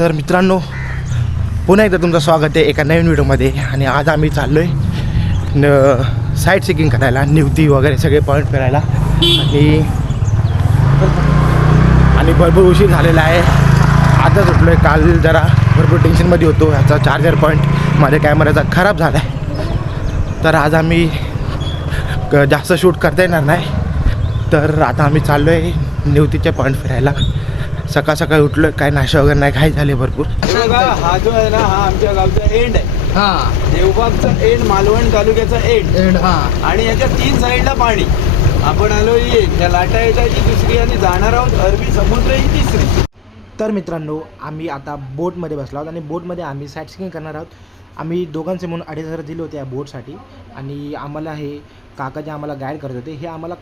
तर मित्रांनो, पुन्हा एकदा तुमचं स्वागत आहे एका नवीन व्हिडिओमध्ये. आणि आज आम्ही चाललो आहे साईट सिकिंग करायला, निवती वगैरे सगळे पॉईंट फिरायला. आणि भरपूर उशीर झालेला आहे. आताच उठलो आहे. काल जरा भरपूर टेन्शनमध्ये होतो. याचा चार्जर पॉईंट माझ्या कॅमेऱ्याचा खराब झाला आहे, तर आज आम्ही जास्त शूट करता येणार नाही. तर आता आम्ही चाललो आहे निवतीच्या पॉईंट फिरायला. सकाळ सकाळी उठलो, काय नाश्ता वगैरे नाही, काय झाले भरपूर. हा जो आहे ना, हा आमच्या गावचा एंड आहे. हा, देवबागचा एंड, मालवण तालुक्याचा एंड. हा, आणि याच्या 3 साईडला पाणी. आपण आलो त्या लाटा येताची दुसरी आणि जाणार आहोत अरबी समुद्र ही तिसरी. तर मित्रांनो, आम्ही आता बोटमध्ये बसलो आहोत आणि बोटमध्ये आम्ही साईट सिकिंग करणार आहोत. आम्ही दोघांचे म्हणून 2,500 दिले होते या बोटसाठी. आणि आम्हाला हे काका जे आम्हाला गाईड करत होते, हे आम्हाला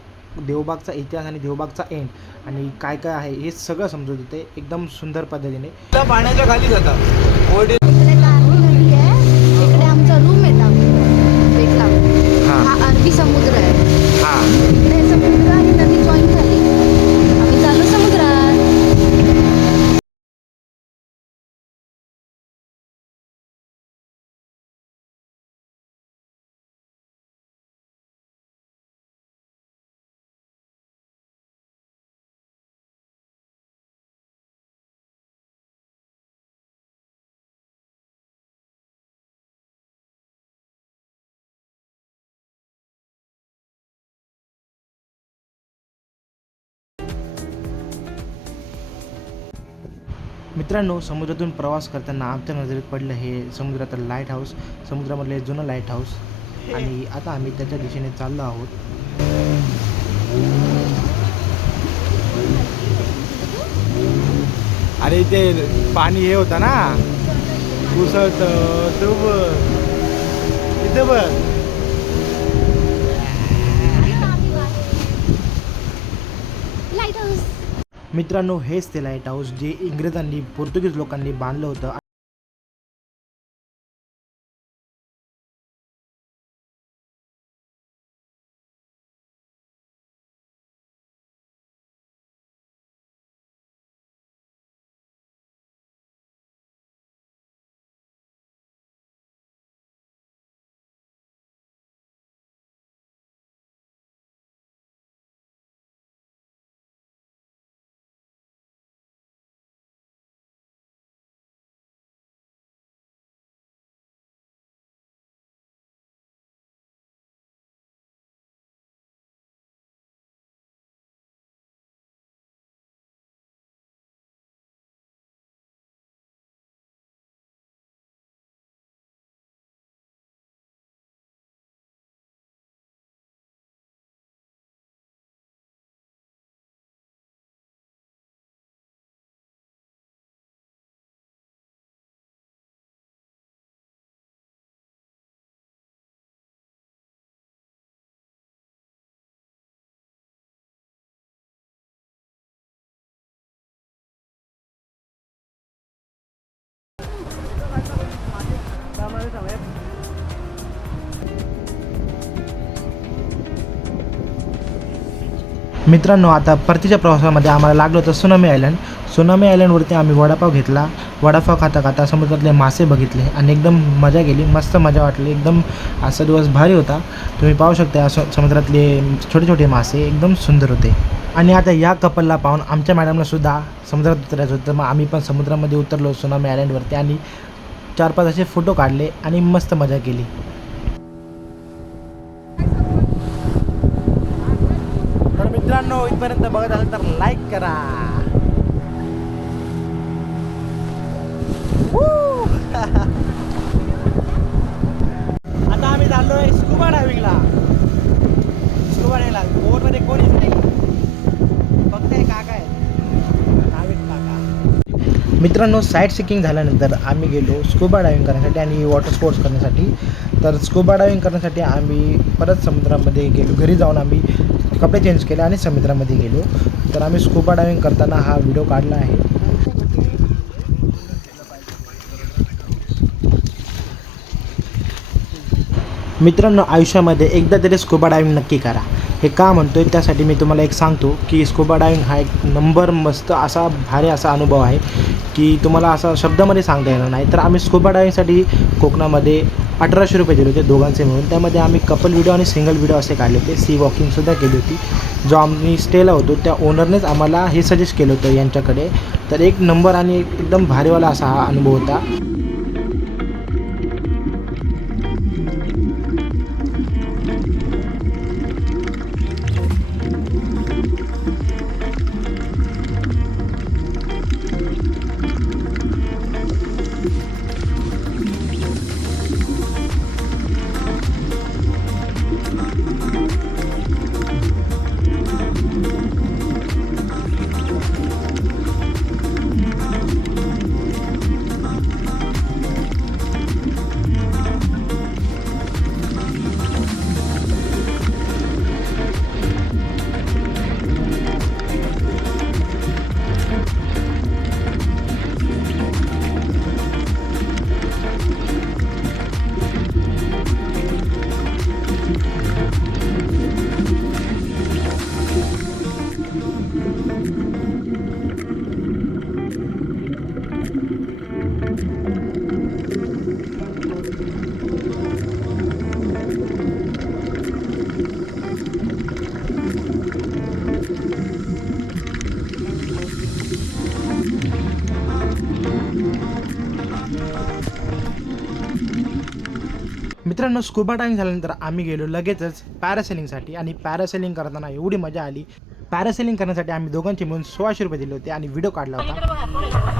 देवबागचा इतिहास आणि देवबागचा एंड आणि काय काय आहे हे सगळं समजत होते एकदम सुंदर पद्धतीने. पाण्याच्या खाली जातात. इकडे आमचा रूम आहे, हा अरबी समुद्र आहे. हां, इकडे समुद्र आणि नदी जॉईन झाली. आम्ही चालू समुद्रात. मित्रांनो, समुद्रातून प्रवास करताना आमच्या नजरेत पडलं हे समुद्रातील लाईट हाऊस, समुद्रामधले जुनं लाईट हाऊस. आणि आता आम्ही त्याच्या दिशेने चाललो आहोत. अरे ते पाणी हे होतं ना, उसळत इथे बघ. Light house. मित्रांनो, हेच ते लाईट हाऊस जे इंग्रजांनी, पोर्तुगीज लोकांनी बांधलं होतं. मित्रांनो, आता परतीच्या प्रवासामध्ये आम्हाला लागलं होतं सुनामी आयलंड. सुनामी आयलंडवरती आम्ही वडापाव घेतला. वडापाव खाता खाता समुद्रातले मासे बघितले आणि एकदम मजा गेली, मस्त मजा वाटली. एकदम असा दिवस भारी होता. तुम्ही पाहू शकता असं समुद्रातले छोटे छोटे मासे एकदम सुंदर होते. आणि आता या कपलला पाहून आमच्या मॅडमलासुद्धा समुद्रात उतरायचं होतं. मग आम्ही पण समुद्रामध्ये उतरलो सुनामी आयलंडवरती आणि 4-5 असे फोटो काढले आणि मस्त मजा केली. तर मित्रांनो, इथपर्यंत बघत असेल तर लाईक करा. आता आम्ही चाललोय स्कुबा डायव्हिंगला. बोटमध्ये कोणीच नाही, फक्त एक काका आहे, नाविक काका. मित्रांनो, साईट सिकिंग झाल्यानंतर आम्ही गेलो स्कुबा डायव्हिंग करण्यासाठी आणि वॉटर स्पोर्ट्स करण्यासाठी. तर स्कुबा डायव्हिंग करण्यासाठी आम्ही परत समुद्रामध्ये गेलो. घरी जाऊन आम्ही कपडे चेंज केले आणि समुद्रामध्ये गेलो. तर आम्ही स्कुबा डायव्हिंग करताना हा व्हिडिओ काढला आहे. मित्रांनो, आयुष्यामध्ये एकदा तरी स्कुबा डायव्हिंग नक्की करा. हे का म्हणतोय त्यासाठी मी तुम्हाला एक सांगतो की स्कुबा डायव्हिंग हा एक नंबर मस्त असा भारी असा अनुभव आहे की तुम्हाला असं शब्दामध्ये सांगता येणार नाही. तर आम्ही स्कुबा डायव्हिंगसाठी कोकणामध्ये 1800 रुपये दिले होते दोघांचे मिळून. त्यामध्ये आम्ही कपल व्हिडिओ आणि सिंगल व्हिडिओ असे काढले होते. सी वॉकिंगसुद्धा केली होती. जो आम्ही स्टेला होतो त्या ओनरनेच आम्हाला हे सजेस्ट केलं होतं यांच्याकडे. तर एक नंबर आणि एकदम भारीवाला असा हा अनुभव होता. मित्रांनो, स्कुबा डायव्हिंग झाल्यानंतर आम्ही गेलो लगेचच पॅरासेलिंगसाठी. आणि पॅरासेलिंग करताना एवढी मजा आली. पॅरासेलिंग करण्यासाठी आम्ही दोघांचे मिळून 1600 रुपये दिले होते आणि व्हिडिओ काढला होता.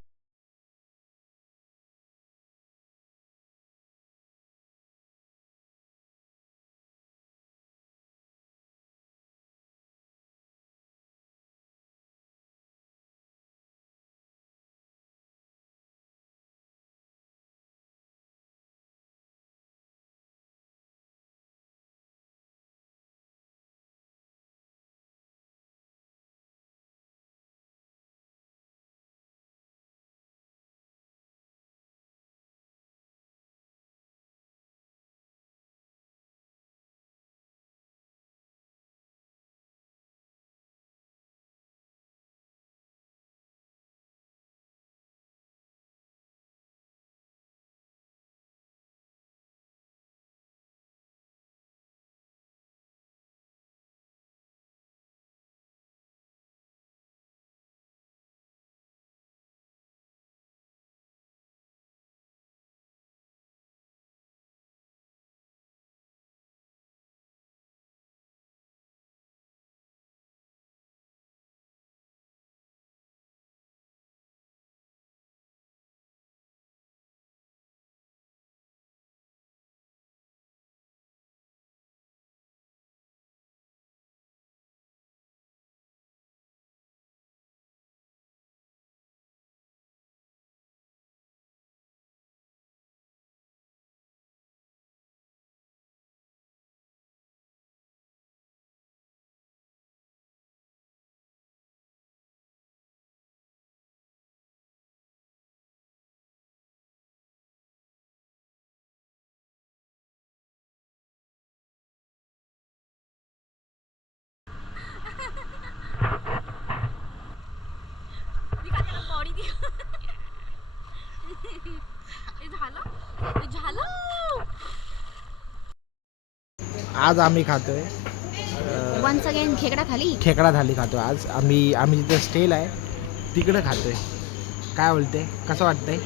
आज आम्ही खातोय वन्स अगेन खेकडा थाली खातोय. आज आम्ही जिथे स्टेल आहे तिकडे खातोय. काय बोलते, कसं वाटतंय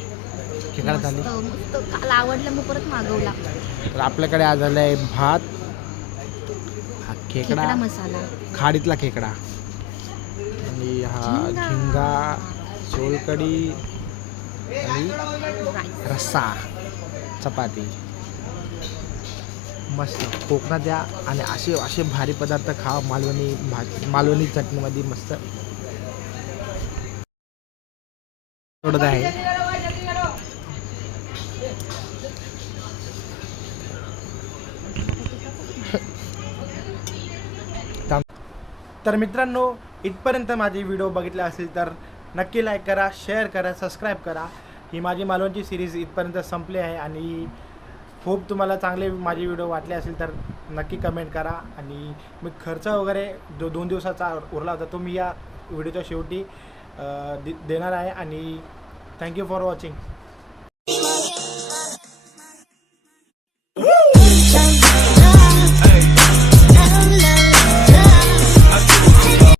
खेकडा थाली? काल आवडलं मग परत मागवला. तर आपल्याकडे आज आलाय भात, हा खेकडा मसाला, खाडीतला खेकडा, आणि हा झिंगा, सोलकढी आणि रस्सा, चपाती. मस्त कोकणात या आणि असे भारी पदार्थ खा. मालवणी चटणीमध्ये मस्त थोडं आहे. तर मित्रांनो, इथपर्यंत माझी व्हिडिओ बघितला असेल तर नक्की लाईक करा, शेअर करा, सबस्क्राईब करा. ही माझी मालवणची सिरीज इथपर्यंत संपली आहे आणि खूप तुम्हाला चांगले माझे व्हिडिओ वाटले असेल तर नक्की कमेंट करा. आणि मी खर्च वगैरे जो 2 दिवसाचा उरला होता तो मी या व्हिडिओच्या शेवटी देणार आहे. आणि थँक्यू फॉर वॉचिंग.